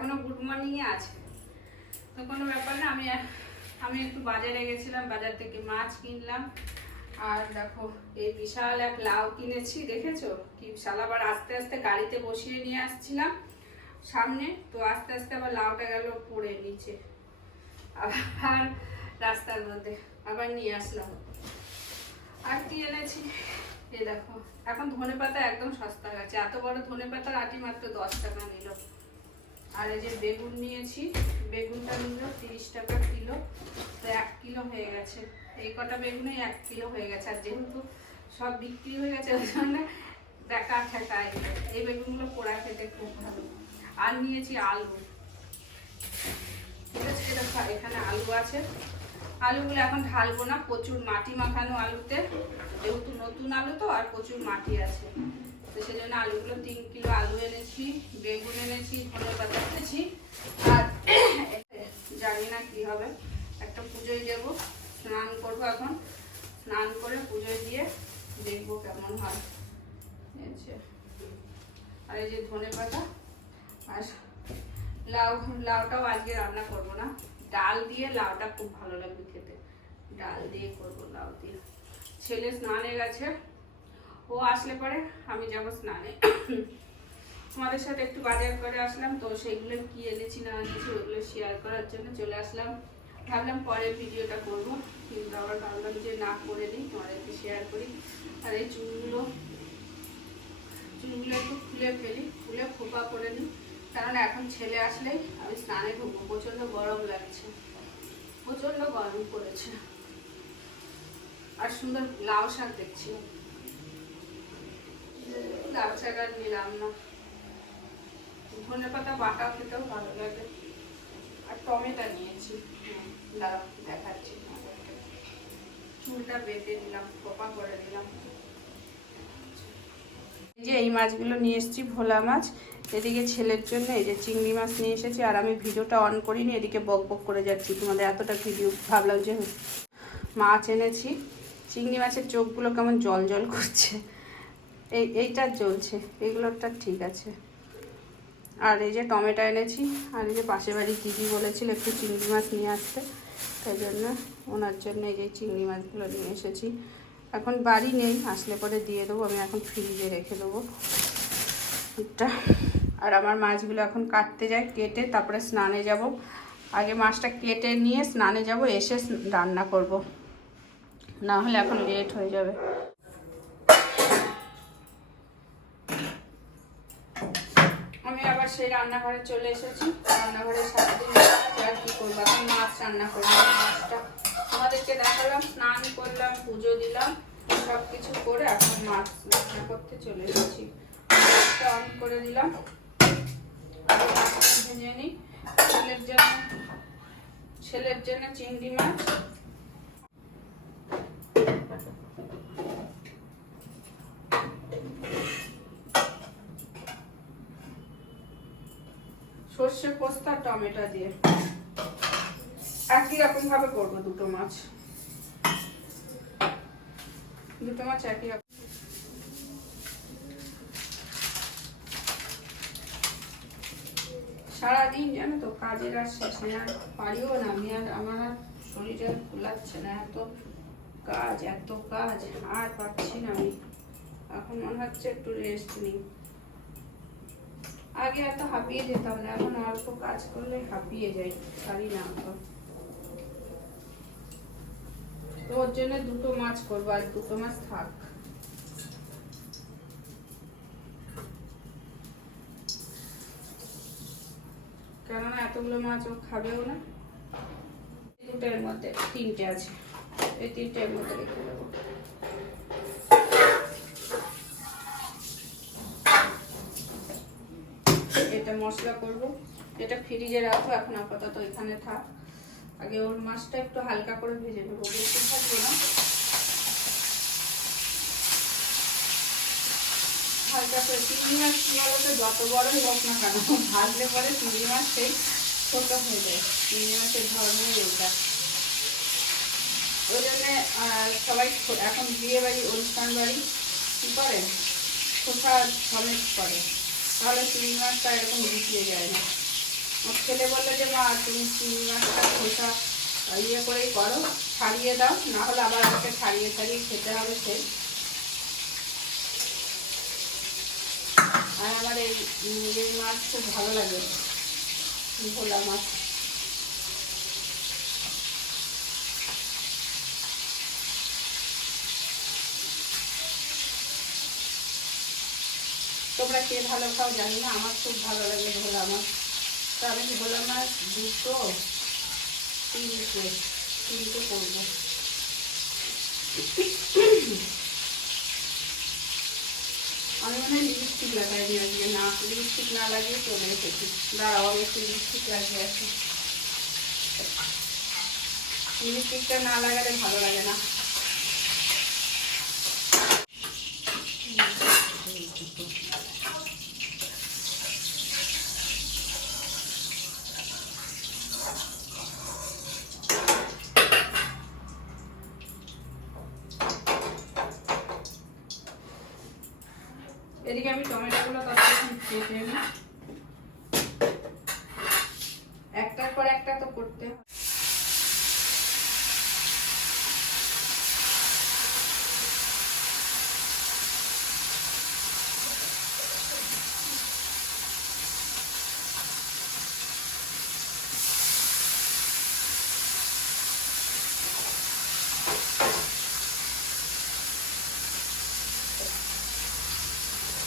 এখনও গুড মর্নিংয়ে আছে। তো কোনো ব্যাপার না, আমি আমি একটু বাজারে গেছিলাম, বাজার থেকে মাছ কিনলাম। আর দেখো, এই বিশাল এক লাউ কিনেছি, দেখেছ? কি বিশাল, আবার আস্তে আস্তে গাড়িতে বসিয়ে নিয়ে আসছিলাম সামনে। তো আস্তে আস্তে আবার লাউটা গেল পড়ে নিচে। আবার রাস্তার মধ্যে, আবার নিয়ে আসলাম। আর কি এনেছি? এই দেখো, এখন ধনে পাতা একদম সস্তা গেছে। এত বড় ধনে পাতার আটি মাত্র দশ টাকা নিল। আর এই যে বেগুন নিয়েছি, বেগুনটা নিল তিরিশ টাকা কিলো। তো এক কিলো হয়ে গেছে। এই কটা বেগুনে এক কিলো হয়ে গেছে। আর যেহেতু সব বিক্রি হয়ে গেছে, ওই জন্য দেখা ঠেকা এগুলো। এই বেগুনগুলো পোড়া খেতে খুব ভালো। আর নিয়েছি আলু। ঠিক আছে এখানে আলু আছে। আলুগুলো এখন ঢালবো না, প্রচুর মাটি মাখানো আলুতে। যেহেতু নতুন আলু তো, আর প্রচুর মাটি আছে। তো সেই জন্য আলুগুলো তিন কিলো আলু এনেছি, বেগুন এনেছি ধনে পাতা এনেছি। আর জানি না কি হবে। একটা পুজোয় যাব স্নান করব এখন। স্নান করে পুজোয় দিয়ে দেখব কেমন হয়। আর এই যে ধনে পাতা, আর লাউ, লাউটাও আজকে রান্না করব না। ডাল দিয়ে লাউটা খুব ভালো লাগবে খেতে। ডাল দিয়ে করব লাউ দিয়ে। ছেলে স্নানে গেছে। ও আসলে পরে আমি যাব স্নানে। তোমাদের সাথে একটু বাজার করে আসলাম, তো সেগুলো কি এনেছি না এনেছি ওগুলো শেয়ার করার জন্য চলে আসলাম। ভাবলাম পরে ভিডিওটা করব, কিন্তু আবার ভাবলাম যে না করে নিই, তোমাদেরকে শেয়ার করি। আর এই চুলগুলো চুলগুলো একটু খুলে ফেলি, খুলে খোপা করে নিই। কারণ এখন ছেলে আসলেই আমি স্নানে ঢুকবো প্রচণ্ড গরম লাগছে। প্রচণ্ড গরম পড়েছে। আর সুন্দর লাউ শাক দেখছি। লাউ শাক আর নিলাম না। ধনে পাতা বাটা খেতেও ভালো লাগে। আর টমেটো নিয়েছি। দাঁড়াও দেখাচ্ছি চুলটা বেটে নিলাম খোপা করে দিলাম। এই যে এই মাছগুলো নিয়ে এসেছি, ভোলা মাছ। এদিকে ছেলের জন্য এই যে চিংড়ি মাছ নিয়ে এসেছি, আর আমি ভিডিওটা অন করিনি, এদিকে বক বক করে যাচ্ছি। তোমাদের এতটা ভিডিও ভাবলাম যে মাছ এনেছি। চিংড়ি মাছের চোখগুলো কেমন জল জল করছে। এই, এইটা চলছে, এগুলোরটা ঠিক আছে। আর এই যে টমেটো এনেছি, আর এই যে পাশের বাড়ি দিদি বলেছিল একটু চিংড়ি মাছ নিয়ে আসতে, তাই জন্য ওনার জন্য এই যে চিংড়ি মাছগুলো নিয়ে এসেছি। এখন বাড়ি নেই, আসলে পরে দিয়ে দেবো, আমি এখন ফ্রিজে রেখে দেবো। এটা, আর আমার মাছগুলো এখন কাটতে যায়, কেটে তারপরে স্নানে যাব। আগে মাছটা কেটে নিয়ে স্নানে যাব, এসে রান্না করব। না হলে এখন লেট হয়ে যাবে। সেই রান্নাঘরে চলে এসেছি। রান্নাঘরে সারাদিন আর কি করব, এখন মাছ রান্না করব, মাছটা আমাদেরকে দেখালাম, স্নান করলাম, পুজো দিলাম সব কিছু করে এখন মাছ রান্না করতে চলে এসেছি। মাছটা অন করে দিলাম। ভেজে নিই। ছেলের জন্য ছেলের জন্য চিংড়ি মাছ। সর্ষে পোস্ত, টমেটো দিয়ে। একই রকম ভাবে করব দুটো মাছ। দুটো মাছ একই রকম। সারাদিন জানো তো কাজের আর শেষ নেই, আর পারিও না। আমি আর আমার আর শরীরে আর কুলাচ্ছে না, এত কাজ এত কাজ, আর পারছি না আমি। এখন মনে হচ্ছে একটু রেস্ট নিই। আগে এত হাঁপিয়ে যেতাম না, এখন অল্প কাজ করলে হাঁপিয়ে যাই, পারি না তো ওর জন্য দুটো মাছ করব, আর দুটো মাছ থাক। কেননা এতগুলো মাছ ও খাবেও না। দুটোর মধ্যে, তিনটে আছে। এই তিনটের মধ্যে রেখে দেবো। এটা মশলা করব। এটা ফ্রিজে রাখব, এখন আপাতত এখানে থাক। আগে ওর মাছটা একটু হালকা করে ভেজে নেব বেশি থাকবে না। হালকা করে চিংড়ি মাছ কি বলতো, যত বড়ই হোক না কেন, ভাজলে পরে চিংড়ি মাছ সেই ছোট হয়ে যায়। চিংড়ি মাছের ধরনের ওটা। ওই জন্যে সবাই এখন বিয়ে বাড়ি অনুষ্ঠান বাড়ি কী করে? খোসা সমেত করে। তাহলে চিংড়ি মাছটা এরকম গুটিয়ে যায় না। আমার ছেলে বলল যে, মা, তুমি চিংড়ি মাছটা খোসা ইয়ে করেই করো, ছাড়িয়ে দাও, না হলে আবার আমাকে ছাড়িয়ে ছাড়িয়ে খেতে হবে সে। আর আমার এই মাছ খুব ভালো লাগে, ভোলা মাছ তোমরা কে ভালো খাও জানি না, আমার খুব ভালো লাগে ভোলা মাছ। তো আমি ভোলা মাছ দুটো, তিনটে তিনটে করব আমি মনে হয় লিপস্টিক লাগাই দিই আজকে। না লিপস্টিক না লাগিয়ে চলে এসেছি। দাঁড়াও, আমি একটু লিপস্টিক লাগিয়ে আসি। লিপস্টিকটা না লাগালে ভালো লাগে না। এদিকে আমি টমেটোগুলো ততক্ষণ কেটে নিই একটার পর একটা তো করতে হবে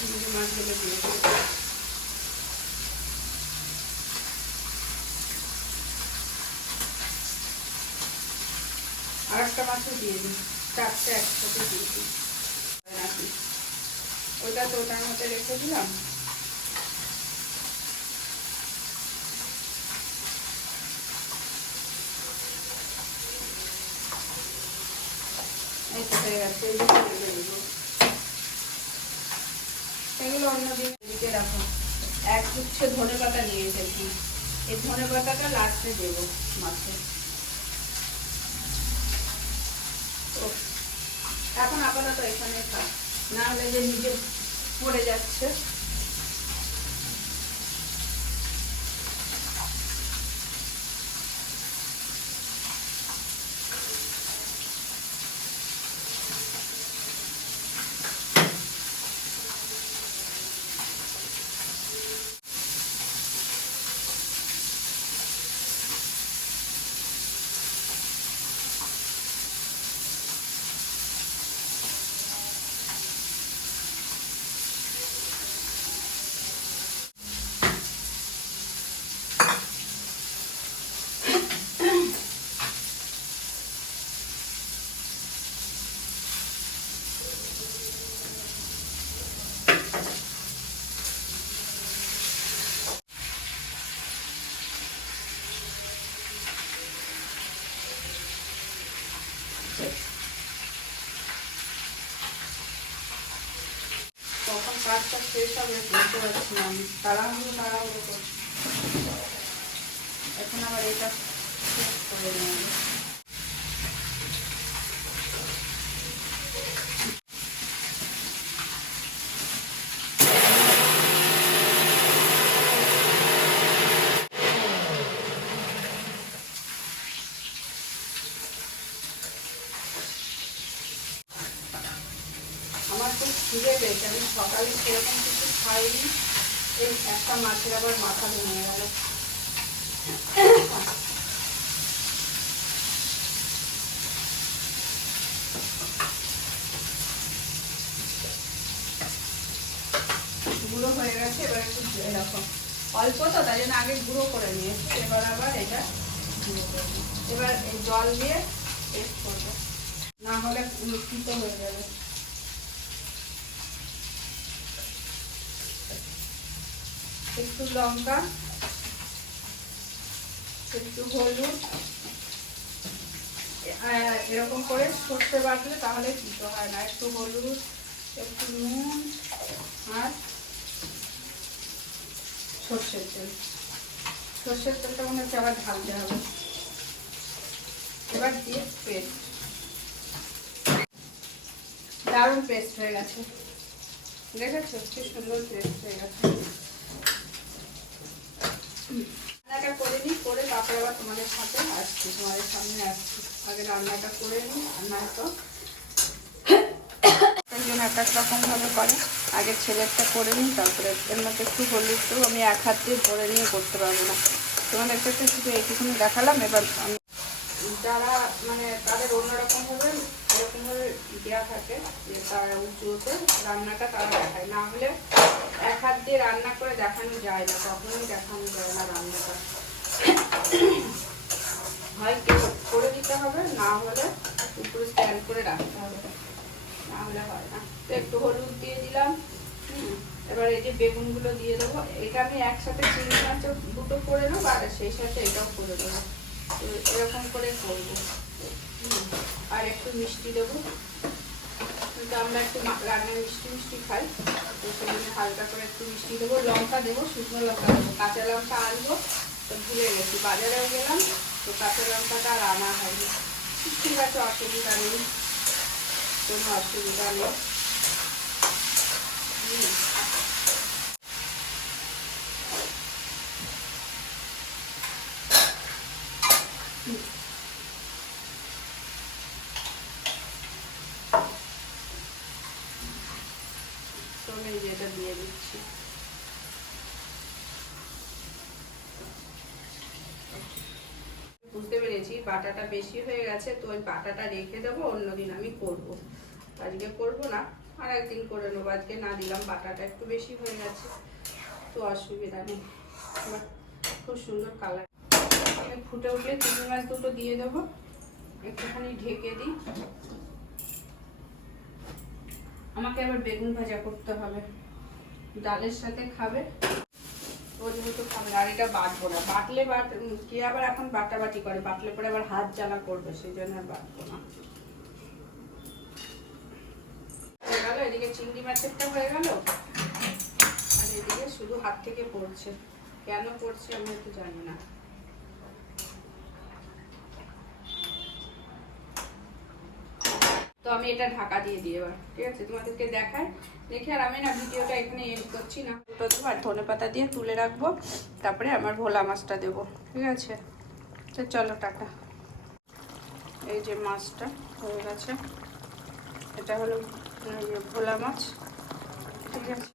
চিংড়ি মাছগুলো দিয়ে দিই। আর একটা মাছও দিয়ে দিই। চারটে একসাথে দিয়ে দিই। ওটা তো ওটার মধ্যে রেখে দিলাম। হয়ে গেছে এইগুলো রেখে দেবো। এগুলো রাখো এক গুচ্ছে ধনে পাতা নিয়ে এসেছি এই ধনে পাতাটা লাস্টে দেবো মাছে। এখন আপাতত এখানে থাক। না হলে যে নিজে পড়ে যাচ্ছে কখন কাজটা শেষ হবে, বুঝতে পারছি আমি। তাড়াহুড়ো তাড়াহুড়ো করছি। এখন আবার এটা করে নেব আমার খুব খিদে পেয়েছে আমি সকালে সেরকম কিছু খাইনি। এই একটা মাছের আবার মাথা ভেঙে গেল। গুঁড়ো হয়ে গেছে, এবার একটু এরকম অল্প তো, তাই জন্য আগে গুঁড়ো করে নিয়েছি এবার আবার এটা গুঁড়ো করব এবার জল দিয়ে টেস্ট করব। না হলে মিষ্টিত হয়ে যাবে। একটু লঙ্কা, একটু হলুদ এরকম করে সর্ষে বাটলে তাহলে তিতো হয় না। একটু হলুদ, একটু নুন আর সর্ষের তেল। সর্ষের তেলটা মনে হচ্ছে আবার ঢালতে হবে। এবার দিয়ে পেস্ট। দারুণ পেস্ট হয়ে গেছে। দেখেছ? কি সুন্দর পেস্ট হয়ে গেছে। করে তারপরে আবার তোমাদের সাথে আসছি। তোমাদের সামনে আসছি। আগে রান্নাটা করে নিই রান্না তো একজন এক এক রকম ভাবে করে। আগে ছেলেরটা করে নিই তারপরে এর একটু হলুদ তো আমি এক হাত দিয়ে ভরে নিয়ে করতে পারব না। তোমাদেরকে একটু শুধু এইটুকুনি দেখালাম, এবার আমি যারা মানে তাদের অন্যরকম ভাবে দেওয়া থাকে যে তারা উঁচুতে রান্নাটা তারা দেখায়। না হলে এক হাত দিয়ে রান্না করে দেখানো যায় না কখনোই দেখানো যায় না রান্নাটা। হয় করে দিতে হবে না হলে উপরে স্ট্যান্ড করে রাখতে হবে। না হলে হয় না। তো একটু হলুদ দিয়ে দিলাম এবার এই যে বেগুনগুলো দিয়ে দেবো। এটা আমি একসাথে চিংড়ি মাছ দুটো করে নেব আর সেই সাথে এটাও করে দেবো। তো এরকম করে করব। হুম, আর একটু মিষ্টি দেবো। কিন্তু আমরা একটু রান্নায় মিষ্টি মিষ্টি খাই। তো সেজন্য হালকা করে একটু মিষ্টি দেবো। লঙ্কা দেবো, শুকনো লঙ্কা দেবো। কাঁচা লঙ্কা আনব, তো ভুলে গেছি। বাজারেও গেলাম, তো কাঁচা লঙ্কাটা আর আনা হয়নি। ঠিক আছে, অসুবিধা নেই। কোনো অসুবিধা নেই। হুম। তো আমি এই যে এটা দিয়ে দিচ্ছি পেরেছি বাটাটা বেশি হয়ে গেছে, তো ওই বাটাটা রেখে দেবো, অন্যদিন আমি করব। আজকে করব না, আর একদিন করে নেব। আজকে না দিলাম, বাটাটা একটু বেশি হয়ে গেছে, তো অসুবিধা নেই। খুব সুন্দর কালার ফুটে উঠলে চিংড়ি মাছ দুটো দিয়ে দেবো, একটুখানি ঢেকে দিই। আমাকে আবার বেগুন ভাজা করতে হবে। ডালের সাথে খাবে। ও যেহেতু খাবে বাটবো না। বাটলে বাট কে আবার এখন করে? বাটলে পরে আবার হাত জ্বালা করবে, সেই জন্য আর বাটবো না। হয়ে এদিকে চিংড়ি হয়ে আর এদিকে শুধু হাত থেকে পড়ছে। কেন পড়ছে আমি জানি না। তো আমি এটা ঢাকা দিয়ে দিই এবার, ঠিক আছে? তোমাদেরকে দেখায় দেখে আর আমি না ভিডিওটা এখানে এন্ড করছি না। দেবো আর ধনে পাতা দিয়ে তুলে রাখব। তারপরে আমার ভোলা মাছটা দেবো। ঠিক আছে? তো চলো, টাটা। এই যে মাছটা হয়ে গেছে। এটা হলো ভোলা মাছ। ঠিক আছে?